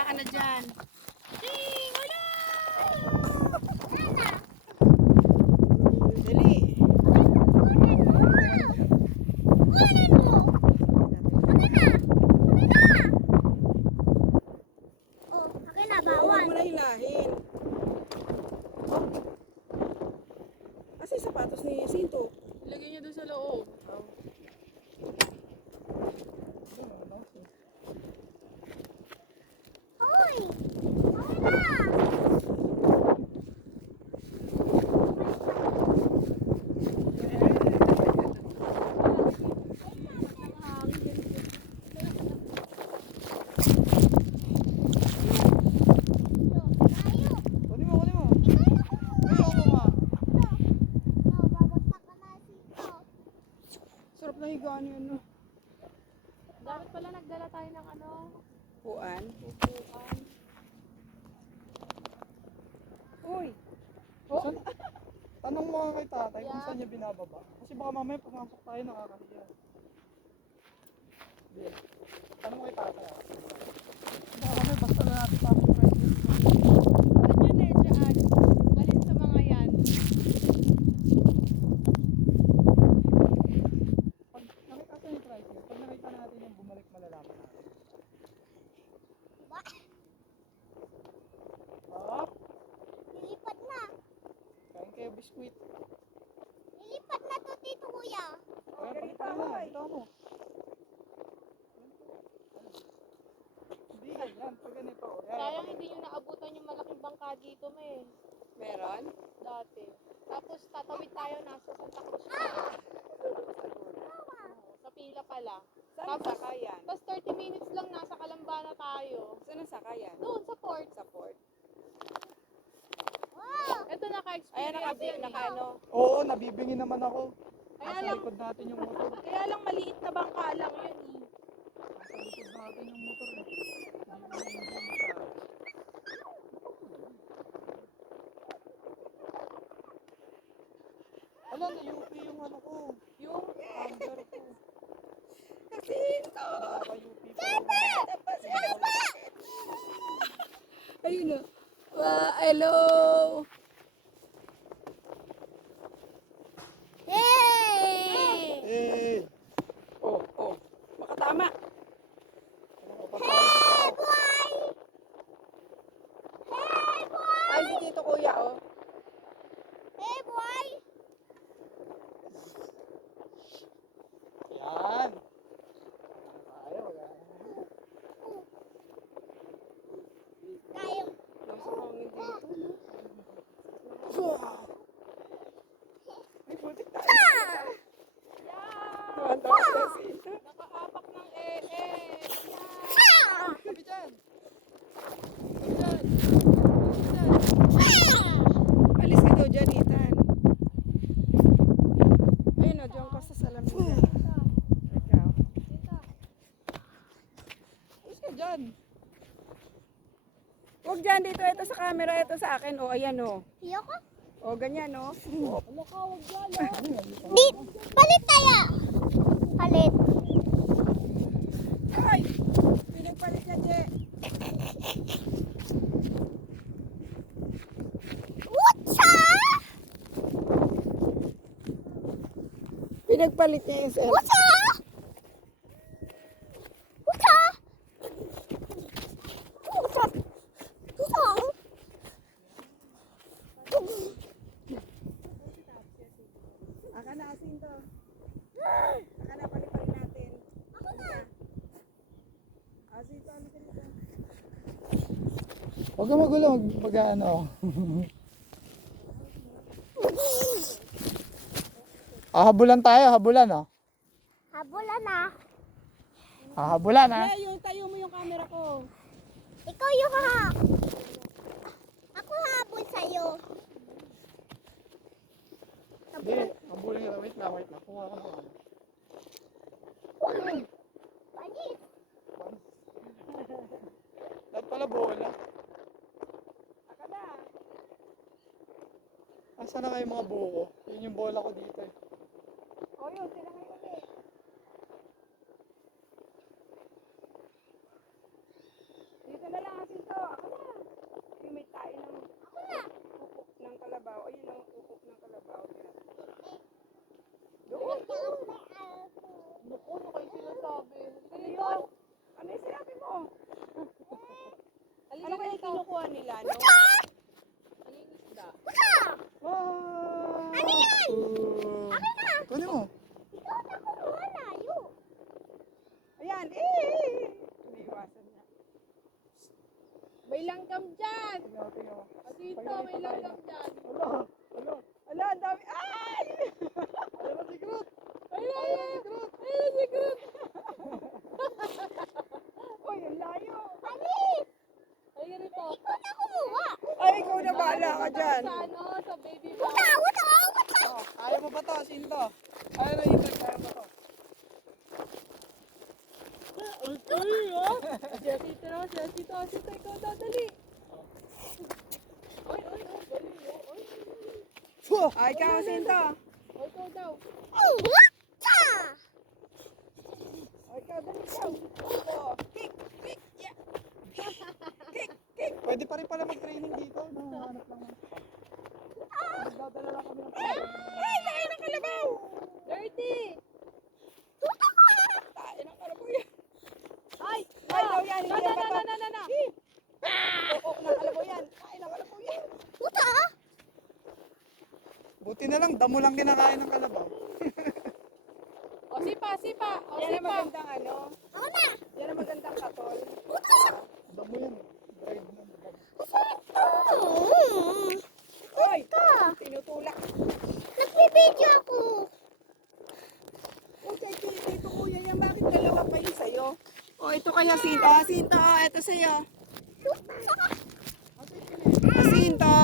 baba ka na dyan. Ding! Wala! Dali. Huwag mo na hilahin. Kasi sapatos ni Sinto. Lagyan niya doon sa loob. Sarap na higaan yun, no? Dapat pala nagdala tayo ng ano, Puan. upuan. Uy! Tanong mo nga kay tatay kung saan niya binababa. Kasi baka mamaya pumasok tayo nakakahiya. Hindi. Tanong mo kay tatay ah. Baka mamaya basta na natin pasok tayo. Saan yun eh, dyan? Balin sa mga yan. Pag nakita tayo yung tricycle, pag nakita natin yung bumalik malalaman natin. Hop! Lilipat na. Kain kayo biskuit. Lilipat na to dito, kuya. Kaya palitan na. Ito mo. Hindi ganyan. Pag ganito. Sayang hindi nyo naabutan yung malaking bangka dito, may. Meron? Dati. Tapos tatawid tayo nasa Santa Cruz pa. Sa pila pala. Saan ang Tapos- sakayan? Tapos 30 minutes lang nasa Kalambana tayo. Saan ang sakayan? Doon sa port. Sa port. Ito Ayan, naka-experience yan naka eh. ano. Oo, nabibingi naman ako. Kaya Nasa lang, likod natin yung motor. kaya lang maliit na bangka lang yun eh. Nasa likod natin yung motor eh. Ala, na-UP yung ano ko. Yung number ko. Sinto! Naka-UP pa yun. Ayun na. Hello! Hey! Eh! Oh, oh. Makatama. Hey, boy! Hey, boy! Ay, si Tito Kuya, oh. Hey, boy! Yan! Ayaw, wala. Tayo. Nasa hangin dito, no? Ay, putik tayo. Tuwan-tuwa si Sinto. Nakaapak ng ee. Sabi dyan! Alis ka daw dyan, Ethan. Ayun, oh, diyan ka sa salamin dyan. Ikaw. Alis ka dyan! Huwag dyan, dito. Ito sa camera, ito sa akin. Oh, ayan, oh. Ayoko. Oh, ganyan, oh. Di, palit tayo. Palit. Ay! Pinagpalit niya, Je. Utsa! Pinagpalit niya yung cell. Utsa! Utsa! Utsa! Utsa! Aka na, Sinto. Aka na, palipalit natin. Ako na. Sinto, ano ka dito? Huwag ka magulo, mag-ano. Habulan tayo, habulan oh. Habula na. Habulan ha. Yeah, yung tayo mo yung camera ko. Ikaw yung ha. Ako habol sa'yo. Hindi, habulin ka. Wait lang. Kuha ka na. Palit. Dapat pala bola. Aka na. Asa na kayo mga buko? Yun yung bola ko dito eh. Oh, yun, sila ngayon ulit. Dito na lang kasi yan. Sa ano, sa baby Wuta, bag. wuta, wuta. Oh, kaya mo ba to? Sino to? Kaya na Ethan, kaya mo to? Jessie, tira, Jessie, to, Jessie, ikaw daw, dali. Oy, oy, oy, dali, oy. Ay, ikaw, Sinto. Oy, ikaw daw. Oh, wuta. Ay, ikaw, dali, ikaw. Oh, kick, kick, yeah. Pwede pa rin pala mag-training dito. Hanap lang. Magdadala lang kami ng pagkain. Ay, laki ng kalabaw. Dirty. Tayo ng kalabaw yan. Ay, daw yan. Hindi yan bato. Na. Oo, ng kalabaw yan. Ay, ng kalabaw yan. Wuta. Buti na lang, damo lang kinakain ng kalabaw. O, sipa, sipa. O, Yan ang sipa. magandang ano. Ako na. Yan ang magandang katol. Damo yan. Dried na. Oy, Wuta. tinutulak. Nagbibideo ako. Okay, dito kuya yan. Bakit dalawa pa yun sa'yo? O, ito kaya Sinto. Ah, Sinto, ito sa'yo. Wuta. Ah, Sinto.